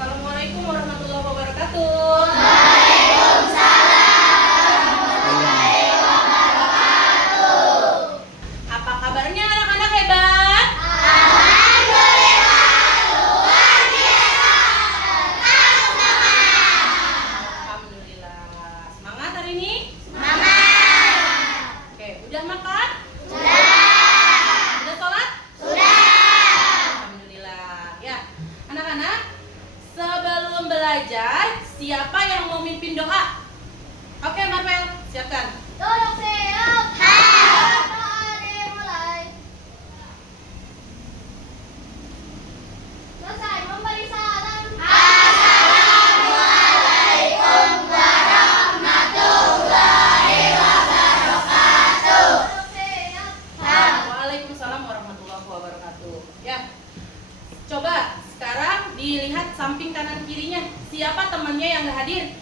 Assalamualaikum warahmatullahi wabarakatuh. Apa kabarnya anak-anak hebat? Alhamdulillah. Semangat hari ini? Oke, udah makan? Udah sholat? Alhamdulillah. Ya, anak-anak, sebelum belajar, siapa yang mau mimpin doa? Oke, Marvel, siapkan. Duduk siap. Doa dimulai. Selesai memberi salam. Assalamualaikum warahmatullahi wabarakatuh. Duduk siap. Waalaikumsalam warahmatullahi wabarakatuh. Ya, coba sekarang dilihat samping kanan kirinya. Siapa temannya yang gak hadir?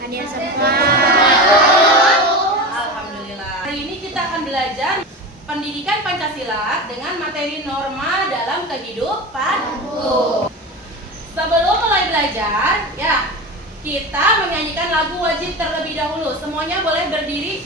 Hadir semua. Alhamdulillah. Hari ini kita akan belajar pendidikan Pancasila dengan materi norma dalam kehidupanku. Sebelum mulai belajar, ya, kita menyanyikan lagu wajib terlebih dahulu. Semuanya boleh berdiri.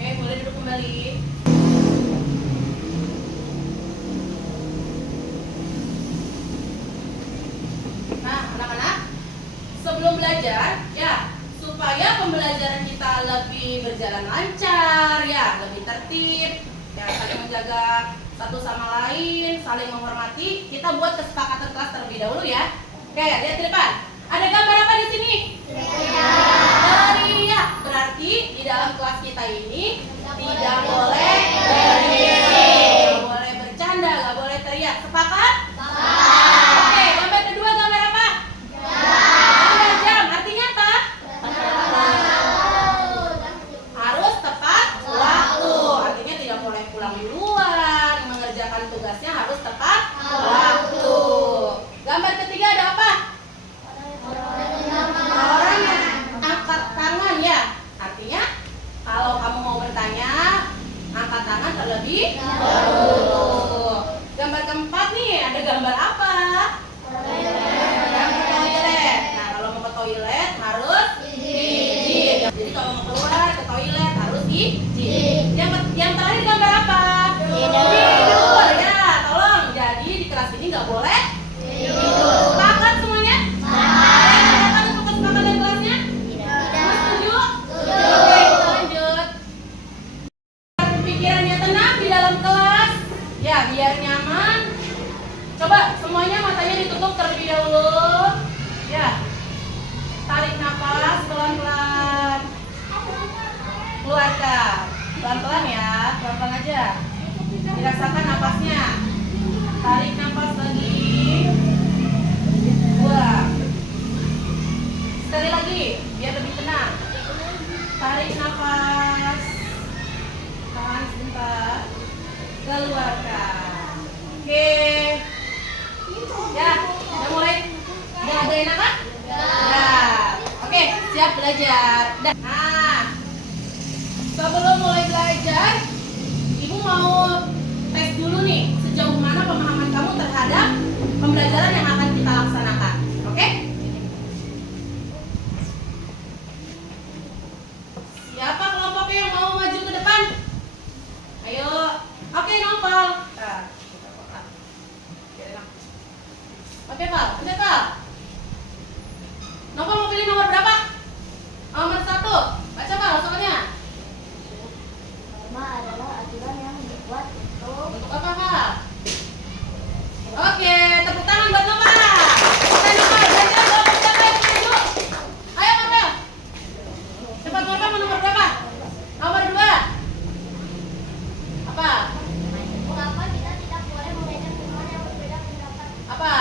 Oke, boleh duduk kembali. Nah, anak-anak, sebelum belajar, ya, supaya pembelajaran kita lebih berjalan lancar, ya, lebih tertib, ya, saling menjaga satu sama lain, saling menghormati, kita buat kesepakatan kelas terlebih dahulu ya. Oke, lihat di depan. Ada gambar apa di sini? Teriak. Berarti di dalam kelas kita ini tidak boleh berisik, nggak boleh bercanda, nggak boleh teriak. Sepakat? Oke, gambar kedua gambar apa? Gambar jam. Artinya apa? Harus tepat waktu. Artinya tidak boleh pulang duluan. Mengerjakan tugasnya harus tepat waktu. Gambar ketiga ada apa? Orang yang angkat tangan, ya. Artinya kalau kamu mau bertanya, angkat tangan terlebih dahulu. Gambar keempat nih, ada gambar apa? Gambar toilet. Nah, kalau mau ke toilet harus izin. Jadi kalau mau keluar ke toilet harus izin. Yang terakhir gambar apa? Tidur. Ya, tolong. Jadi di kelas ini nggak boleh tidur. Sepakat semuanya? Sepakat untuk kesepakatan kelasnya? Semua setuju? Oke, kita lanjut. Pikirannya tenang di dalam kelas. Ya, biar nyaman. Coba semuanya matanya ditutup terlebih dahulu. Ya. Tarik nafas pelan-pelan. Keluarkan. Pelan-pelan ya, pelan-pelan aja. Dirasakan nafasnya. Tarik nafas lagi. Buang. Sekali lagi, biar lebih tenang. Tarik nafas. Tahan sebentar. Keluarkan. Oke. Ya, udah mulai. Udah ada enak kan? Ya. Oke, siap belajar. Nah, sebelum mulai belajar, Ibu mau tes dulu nih sejauh mana pemahaman kamu terhadap pembelajaran yang akan kita laksanakan. Oke? Siapa kelompoknya yang mau maju ke depan? Ayo. Oke, Val. Nah, kita kotak. Oke, enak. Oke, Val. Oke, Val. Novel mau pilih nomor berapa? Nomor 1. Baca, Val, soalnya. Norma adalah aturan yang dibuat Untuk apa, Val? Oke, tepuk tangan buat Nova. Oke, Nova, belajar kelompok siapa yang maju? Ayo, Nova. Cepat, Nova, mau nomor berapa? Nomor 2. Apa? Mengapa kita tidak boleh mengajak teman yang berbeda pendapat? Apa?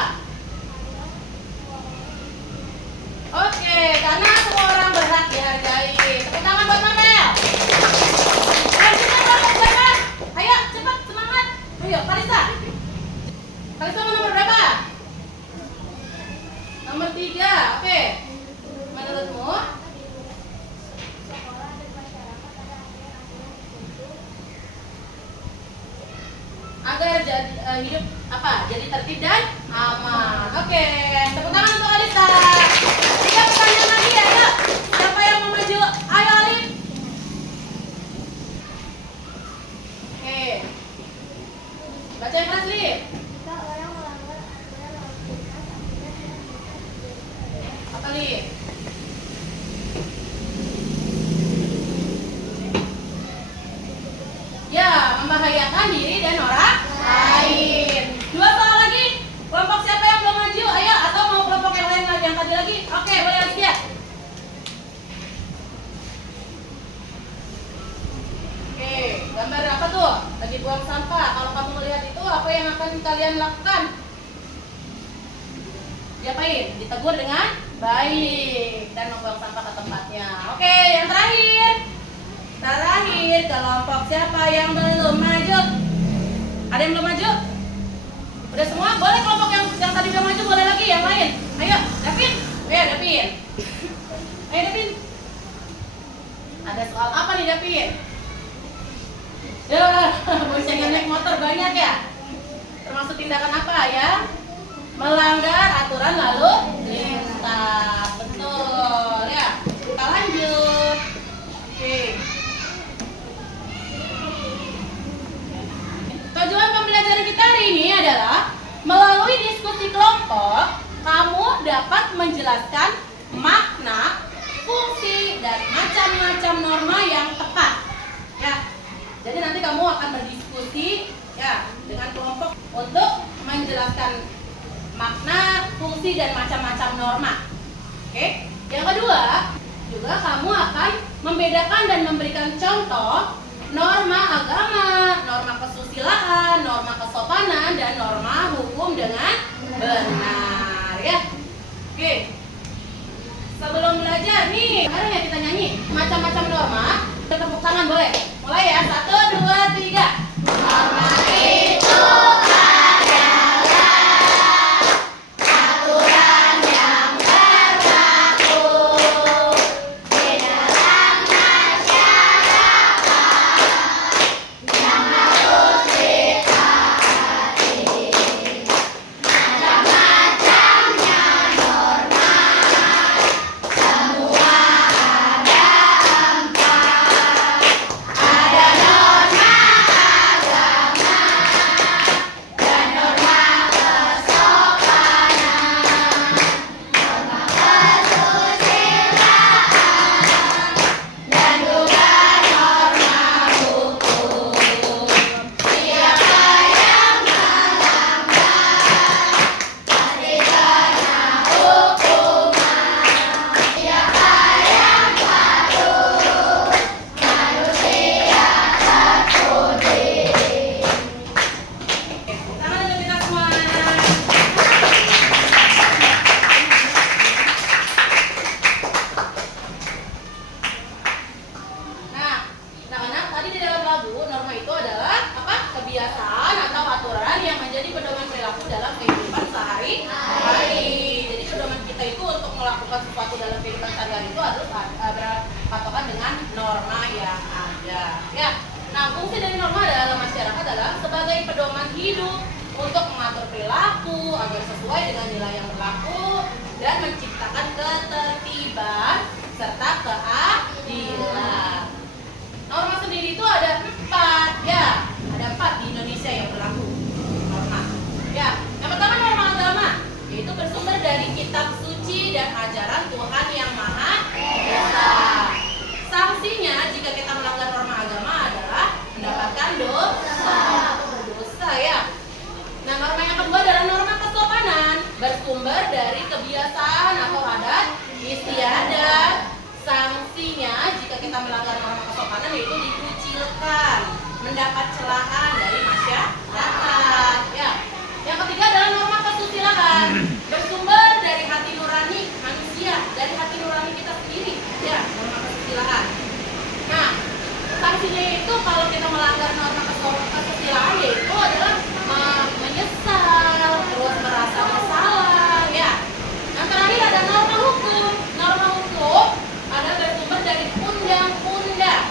Oke, karena semua orang berhak dihargai. Tepuk tangan buat Marvel. Lanjutkan kelompok siapa? Ayo, cepat, semangat. Ayo, Kalista. Kalista mau nomor berapa? Nomor 3. Oke. Menurutmu? Sekolah dan masyarakat ada aturan-aturan tertentu Agar jadi hidup apa? Jadi tertib dan aman. Oke, tepuk tangan untuk Kalista. 3 pertanyaan lagi ya, ayo. Siapa yang mau maju? Ayo, Alif. Oke. Baca yang keras, Lif. jika orang melanggar aturan lalu lintas artinya tidak bisa diberi. Apa, Lif? Ya, membahayakan diri dan orang lain. 2 soal lagi. Kelompok siapa yang belum maju? Ayo, atau mau kelompok yang lain lagi yang tadi lagi? Oke, boleh lagi ya. Oke, gambar apa tuh? Lagi buang sampah. Kalau kamu melihat itu, apa yang akan kalian lakukan? Diapain? Ditegur dengan baik dan membuang sampah ke tempatnya. Oke, yang terakhir. Terakhir, kelompok siapa yang belum maju? Ada yang belum maju? Udah semua? Boleh kelompok yang tadi udah maju, boleh lagi yang lain. Ayo, Davin. Ayo, Davin. Ayo, Davin. Ada soal apa nih, Davin? Ya, boncengan naik motor banyak ya? Termasuk tindakan apa ya? Melanggar aturan lalu lintas. Betul ya. Kita lanjut. Oke. Tujuan pembelajaran kita hari ini adalah melalui diskusi kelompok, kamu dapat menjelaskan makna, fungsi, dan macam-macam norma yang tepat. Ya. Jadi nanti kamu akan berdiskusi ya dengan kelompok untuk menjelaskan makna, fungsi, dan macam-macam norma. Oke. Yang kedua, juga kamu akan membedakan dan memberikan contoh norma agama, norma kesusilaan, norma kesopanan, dan norma hukum dengan benar ya. Oke. Sebelum belajar nih, ada ya kita nyanyi macam-macam norma. Tepuk tangan boleh. Mulai ya. 1, 2, 3. Norma itu melakukan sesuatu dalam kehidupan sehari-hari itu harus berpatokan dengan norma yang ada. Ya. Nah, fungsi dari norma dalam masyarakat adalah sebagai pedoman hidup untuk mengatur perilaku agar sesuai dengan nilai yang berlaku dan menciptakan ketertiban serta keadilan. Norma sendiri itu ada 4 ya, ada 4 di Indonesia yang bersumber dari kebiasaan atau adat istiadat. Sanksinya jika kita melanggar norma kesopanan yaitu dikucilkan, mendapat celaan dari masyarakat. Ya. Yang ketiga adalah norma kesusilaan, bersumber dari hati nurani manusia, dari hati nurani kita sendiri. Ya, norma kesusilaan. Nah, sanksinya itu kalau kita melanggar norma kesusilaan yaitu adalah menyesal, terus merasa bersalah. Ya. Yang terakhir ada norma hukum. Norma hukum ada bersumber dari undang-undang.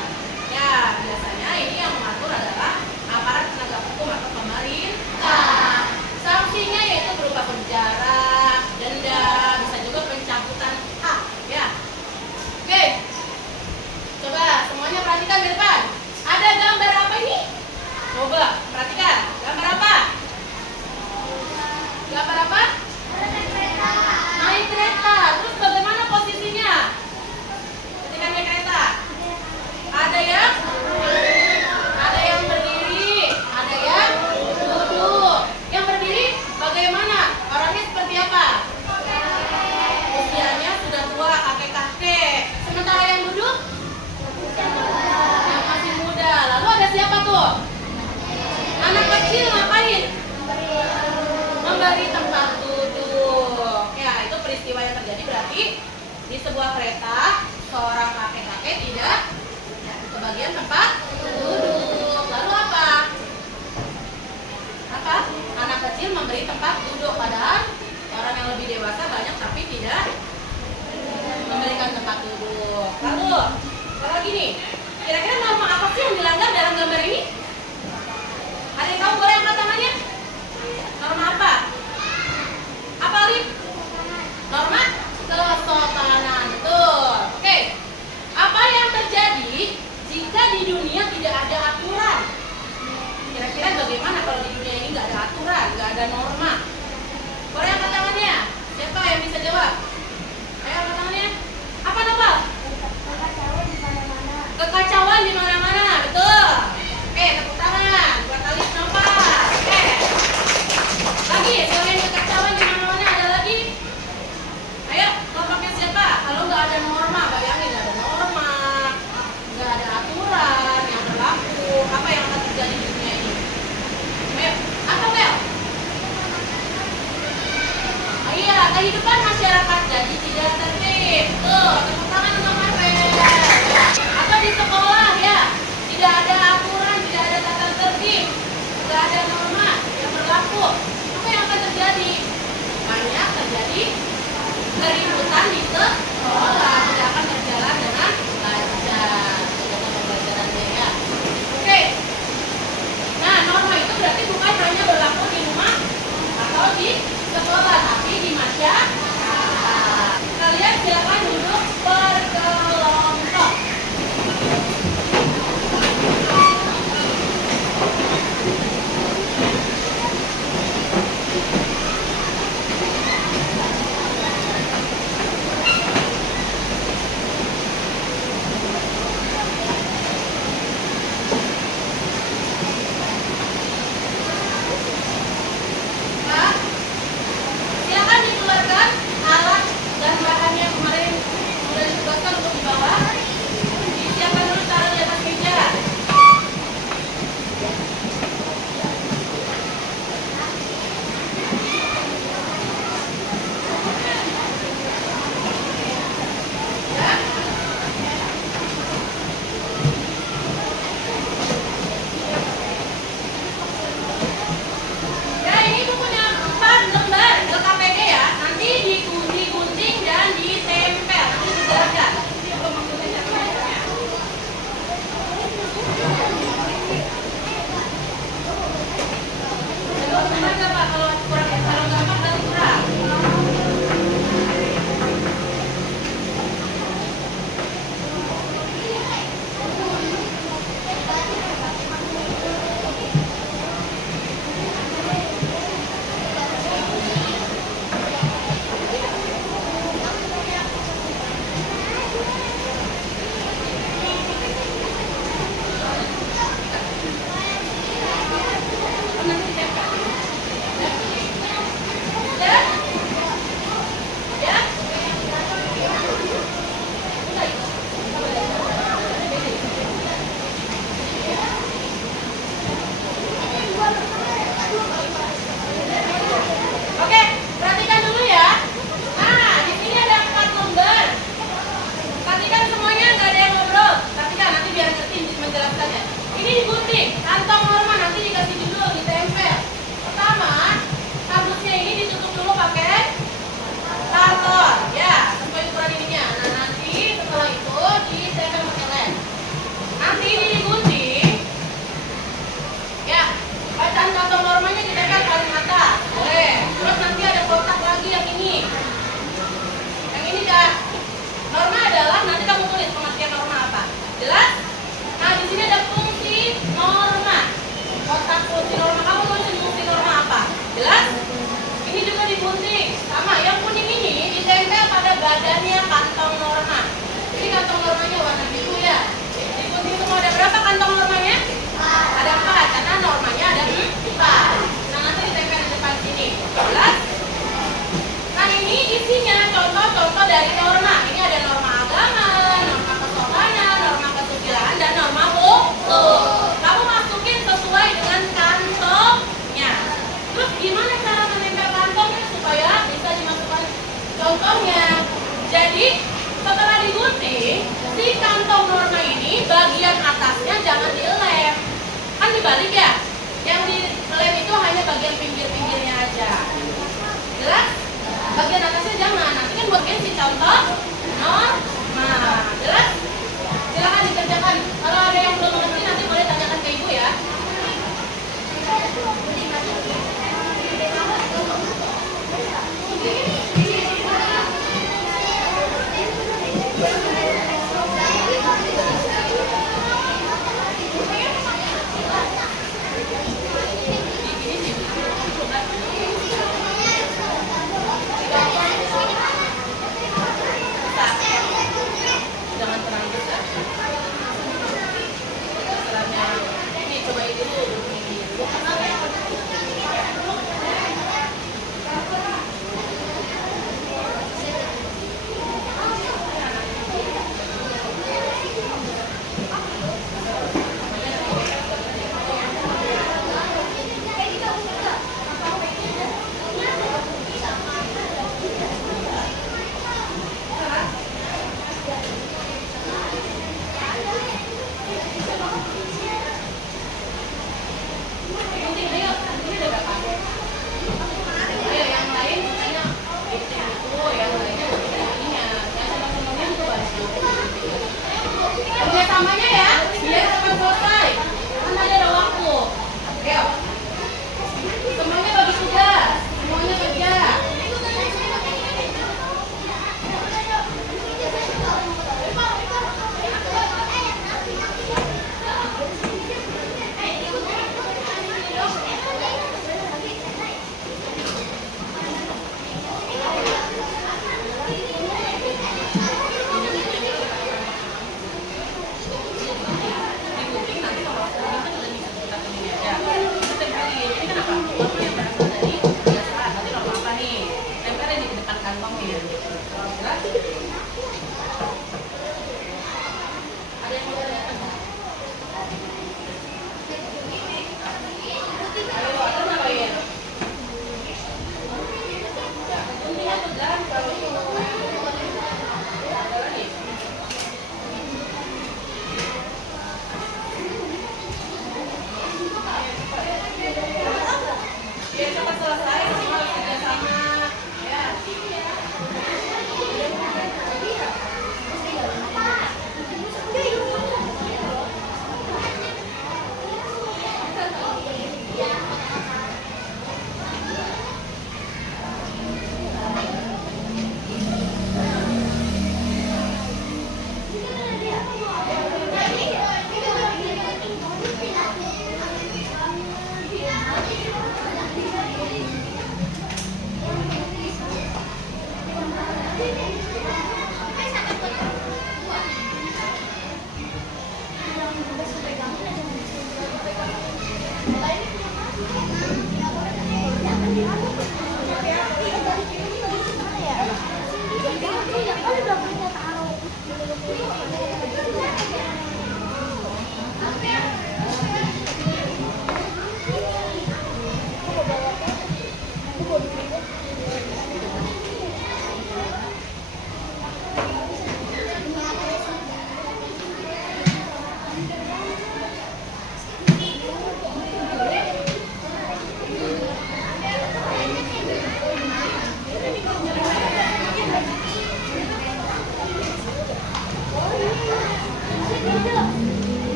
Ya, biasanya ini yang mengatur adalah aparat penegak hukum atau pemerintah. Sanksinya yaitu berupa penjara, denda, bisa juga pencabutan hak. Ya. Oke. Coba semuanya perhatikan di depan. Ada gambar apa ini? Coba perhatikan. Gambar apa? Gambar apa? Naik kereta. Terus bagaimana posisinya? Ketika naik kereta? Ada yang berdiri, ada yang duduk. Yang berdiri bagaimana? Orangnya seperti apa? Usianya sudah tua, kakek-kakek. Sementara yang duduk? Yang masih muda. Lalu ada siapa tuh? Anak kecil ngapain? Memberi tempat duduk. Ya, itu peristiwa yang terjadi berarti di sebuah kereta seorang kakek-kakek tidak kebagian tempat duduk. Lalu apa? Apa? Anak kecil memberi tempat duduk, padahal orang yang lebih dewasa banyak tapi tidak memberikan tempat duduk. Lalu, kalau gini, kira-kira norma apa sih yang dilanggar dalam gambar ini? Ada yang tahu, boleh angkat tangannya? Norma apa? Apa, Lip? Norma kesopanan, betul. Oke, apa yang terjadi jika di dunia tidak ada aturan? Kira-kira bagaimana kalau di dunia ini nggak ada aturan, nggak ada norma? Boleh angkat tangannya? Siapa yang bisa jawab? Ayo angkat tangannya. Apa Nopal? Kekacauan di mana-mana, betul. Oke, tepuk tangan buat Alif Nopal. Oke. Lagi, selain kekacauan di mana-mana ada lagi? Ayo, kelompoknya siapa? Kalau nggak ada norma, bayangin nggak ada norma, nggak ada aturan yang berlaku. Apa yang akan terjadi di dunia ini? Ayo, apa Bel? Oh, iya, kehidupan masyarakat jadi tidak tertib. Tuh, tepuk tangan untuk Marvel. Ya. Atau di sekolah ya, tidak ada aturan, tidak ada tata tertib, tidak ada norma yang berlaku. Apa yang akan terjadi? Banyak terjadi keributan di sekolah, tidak akan berjalan dengan lancar. Tidak akan pembelajarannya ya. Oke. Nah, norma itu berarti bukan hanya berlaku di rumah atau di sekolah, tapi di masyarakat. Kalian silakan duduk berkelompok. aja. Jelas? Bagian atasnya jangan, nanti kan bagian si contoh normal. Jelas? Silakan dikerjakan. Kalau ada yang belum mengerti nanti boleh tanyakan ke ibu ya. Jangan terlalu besar. Besarnya. Ini cobain dulu. Kerjasamanya ya, biar cepat selesai. Kan tadi ada waktu. Oke. Semuanya bagi tugas, semuanya kerja. Biar cepat selesai, semua harus kerjasama. Ya.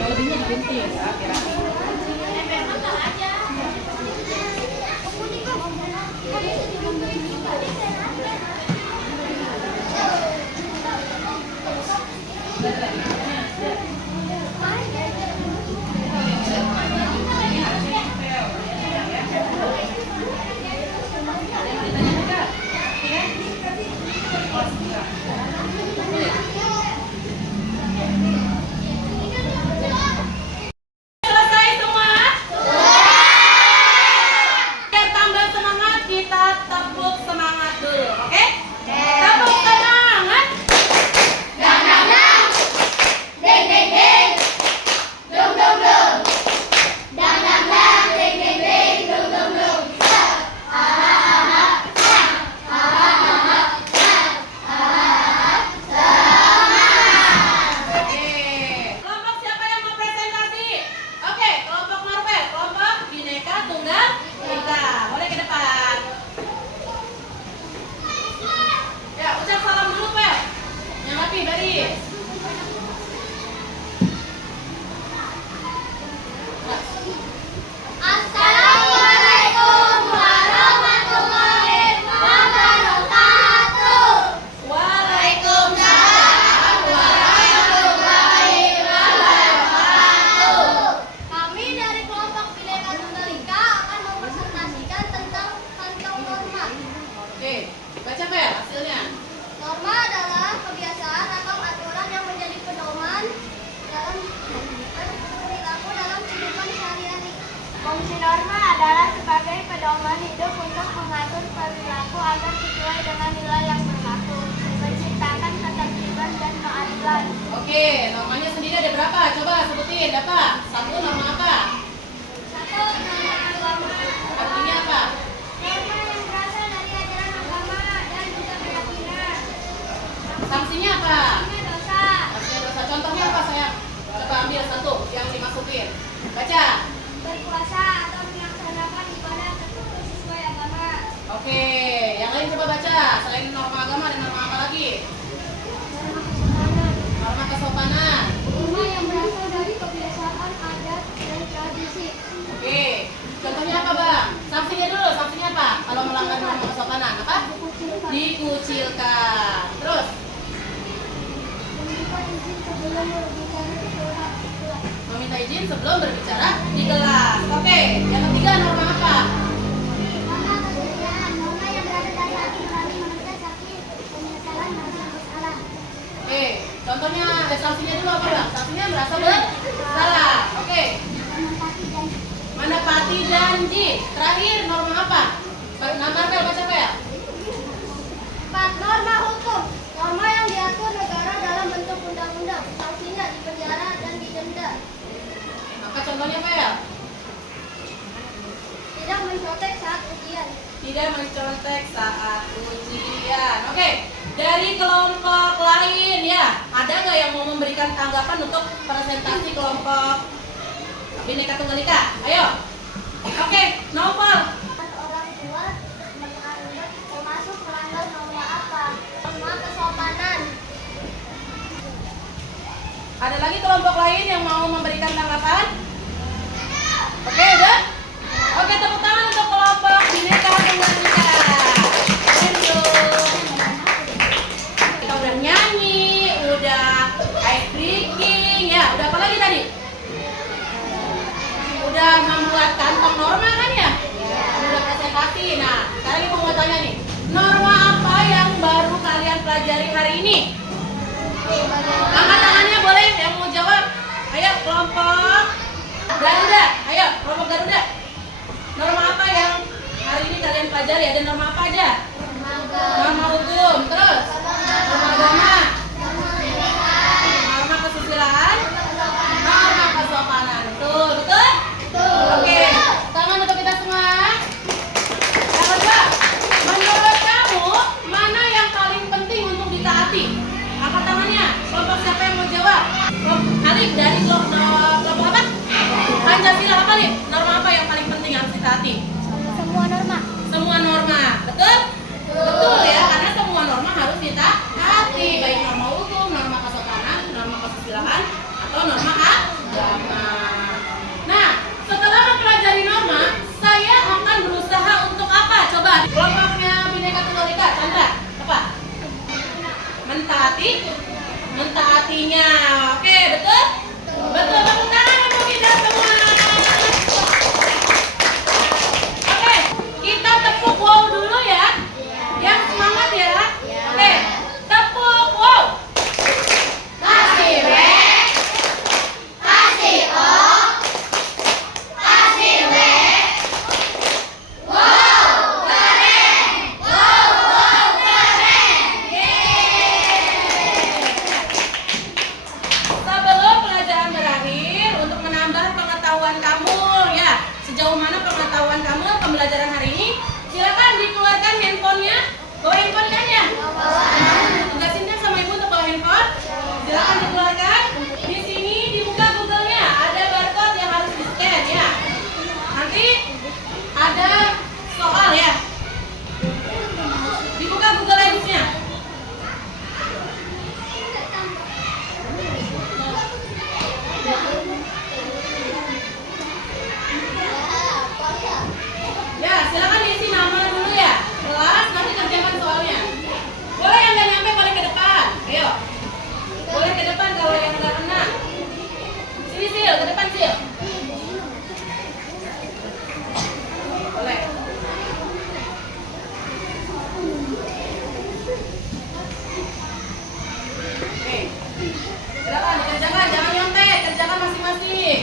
Lebihnya digunting ya, kira-kira. Fungsi norma adalah sebagai pedoman hidup untuk mengatur perilaku agar sesuai dengan nilai yang berlaku, menciptakan ketertiban dan keadilan. Oke, normanya sendiri ada berapa? Coba sebutin, apa? Satu norma apa? Satu, norma agama. Artinya apa? Norma yang berasal dari ajaran agama dan juga keyakinan. Sanksinya apa? Ini dosa. Sanksinya dosa. Contohnya apa sayang? Coba ambil satu yang dimasukin. Baca. Berpuasa atau melaksanakan ibadah tertentu sesuai agama. Oke, yang lain coba baca. Selain norma agama ada norma apa lagi? Norma kesopanan. Norma kesopanan. Norma yang berasal dari kebiasaan adat dan tradisi. Oke, contohnya apa bang? Sanksinya dulu, sanksinya apa? Kalau melanggar norma kesopanan, apa? Dikucilkan. Terus? Meminta izin sebelum berbicara di kelas. Meminta izin sebelum berbicara di kelas. Oke, yang ketiga norma apa? Norma kesetiaan. Norma yang berasal dari hati nurani manusia sakit penyesalan merasa bersalah. Oke, contohnya sanksinya dulu apa bang? Sanksinya berasal dari salah. Oke, Menepati janji. menepati janji. Terakhir norma apa? Nama baca apa ya? 4. Norma hukum. Norma yang diatur negara dalam bentuk undang-undang. Sanksinya dipenjara dan didenda. Maka contohnya apa ya? Tidak mencontek saat ujian. Tidak mencontek saat ujian. Oke, dari kelompok lain ya, ada nggak yang mau memberikan tanggapan untuk presentasi kelompok Bhinneka Tunggal Ika? Ayo. Oke, Novel. Orang tua menganggap termasuk melanggar norma apa? Norma kesopanan. Ada lagi kelompok lain yang mau memberikan tanggapan? Oke, udah? Oke, tepuk tangan untuk kelompok Bhinneka Tunggal Ika. Thank you. Kita udah nyanyi, udah ice breaking, ya. Udah apa lagi tadi? Udah membuat kantong norma kan ya? Udah presentasi. Nah, sekarang ibu mau tanya nih, norma apa yang baru kalian pelajari hari ini? Angkat tangannya boleh yang mau jawab. Ayo kelompok Garuda. Ayo kelompok Garuda. Norma apa yang hari ini kalian pelajari? Ada norma apa aja? Norma hukum. Terus norma agama, norma kesusilaan, norma kesopanan. Betul, betul? Oke, tangan untuk kita semua. Yang kedua, menurut kamu mana yang paling penting untuk ditaati? Angkat tangannya. Kelompok siapa yang mau jawab? Alif dari kelompok apa? Pancasila apa nih? Norma apa yang paling penting harus ditaati? Semua norma. Semua norma, betul? Betul ya, karena semua norma harus ditaati, baik norma hukum, norma kesopanan, norma kesusilaan, atau norma agama. Nah, setelah mempelajari norma, saya akan berusaha untuk apa? Coba kelompoknya Bhinneka Tunggal Ika, Chandra, apa? Mentaatinya. Oke, betul? Betul, tepuk tangan untuk kita semua. Oke, kita tepuk wow dulu ya. Yang semangat ya. Oke, tepuk wow. Kasih B, kasih O, kasih B. Wow, keren. Wow, keren. Yeay. Sebelum pelajaran berakhir, untuk menambah pengetahuan kamu ya, sejauh mana pengetahuan kamu pembelajaran hari ini, silakan dikeluarkan handphonenya. Bawa handphone kan ya? Tugasin kan sama ibu untuk bawa handphone. Silakan dikeluarkan. Di sini dibuka Google-nya, ada barcode yang harus di-scan ya. Nanti ada soal ya. Dibuka Google Lens-nya. Ya, silakan diisi nama dulu ya. Kelas, nanti kerjakan soalnya. Boleh yang nggak nyampe, boleh ke depan. Ayo. Boleh ke depan kalau yang nggak kena. Sini Sil, ke depan Sil. Boleh. Oke. Silakan dikerjakan, jangan nyontek, kerjakan masing-masing.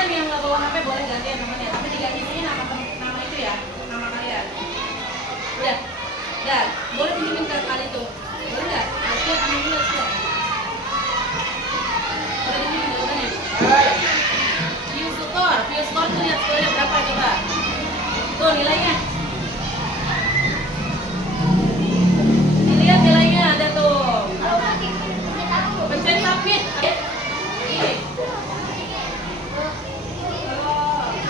kalian yang nggak bawa HP boleh gantian temennya, tapi diganti sini nama itu ya, nama kalian. Udah, boleh pinjemin ke kali itu, boleh nggak? Lihat ambil dulu, lihat. Boleh pinjemin jawabannya. View score tuh lihat skornya berapa coba? Tuh nilainya. Dilihat nilainya ada tuh. Pencet submit.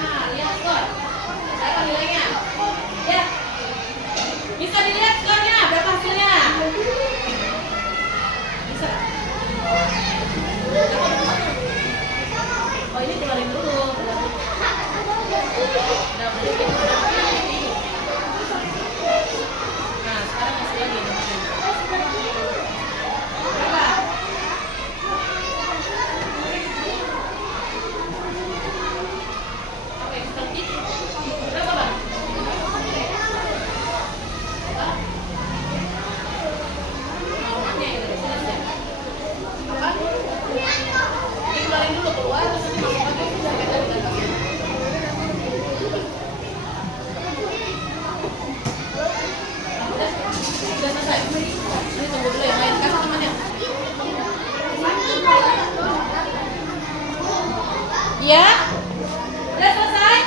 Nah, lihat skor. Berapa nilainya? Ya. Bisa dilihat skornya, berapa hasilnya? Bisa. Oh, ini keluarin dulu. Udah beli. Nah, sekarang masih lagi. Berapa? Oke, sedikit. Berapa, Bang? Hah? Normalnya yang dari sini ya. Apa? Dikeluarin dulu keluar, terus nanti masuk lagi sampai tadi kan. Udah selesai. Ini tunggu dulu yang lain. Kasih temannya. Ya? Udah selesai?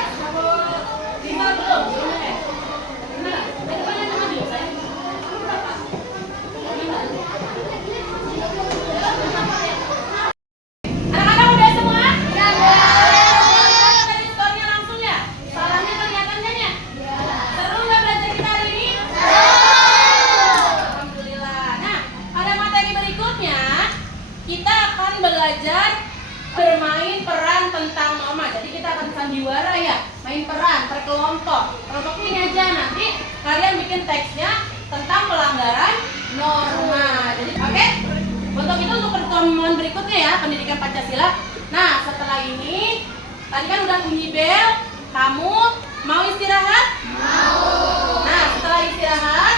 Bisa belum? Benar? Depannya cuma dulu, sayang. Anak-anak udah semua? Iya. Tadi skornya langsung ya? Salahnya kelihatan kan ya? Seru nggak belajar kita hari ini? Alhamdulillah. Nah, pada materi berikutnya kita akan belajar bermain peran tentang norma. Jadi kita akan sandiwara ya, main peran per kelompok. Kelompok ini aja nanti kalian bikin teksnya tentang pelanggaran norma. Jadi oke? Untuk itu untuk pertemuan berikutnya ya, pendidikan Pancasila. Nah, setelah ini tadi kan udah bunyi bel, kamu mau istirahat? Mau. Nah, setelah istirahat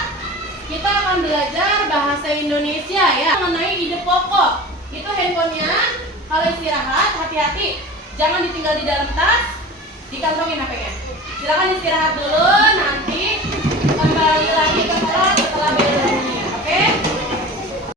kita akan belajar bahasa Indonesia ya, mengenai ide pokok. Itu handphonenya kalau istirahat hati-hati, jangan ditinggal di dalam tas, dikantongin HP-nya. Silakan istirahat dulu, nanti